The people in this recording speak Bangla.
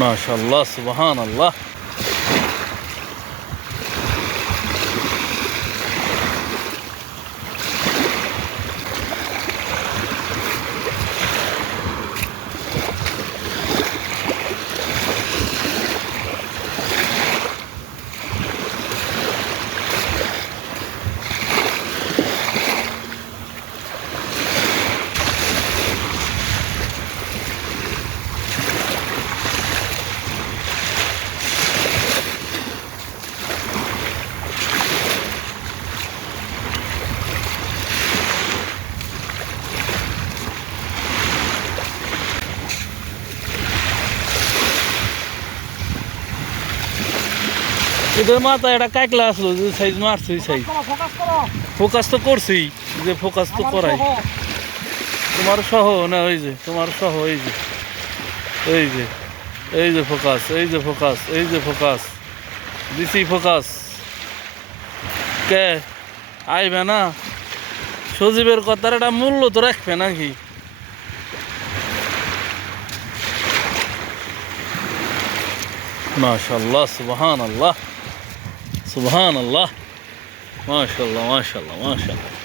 মাশাআল্লাহ, সুবহানাল্লাহ। এদের মাথায় একটা কাকলা আসলো, যে সাইজ মারছে ওই সাইজ। ফোকাস তো করছি, যে ফোকাস তো করাই তোমার সহ না, ওই যে তোমার সহ, এই যে এই যে এই যে ফোকাস, এই যে ফোকাস, এই যে ফোকাস দিছি, ফোকাস কে আইবে না? সজীবের কথার একটা মূল্য তো রাখবে নাকি? মাশাআল্লাহ, সুবহানাল্লাহ, সুবহানাল্লাহ, মাশাআল্লাহ, মাশাআল্লাহ, মাশাআল্লাহ।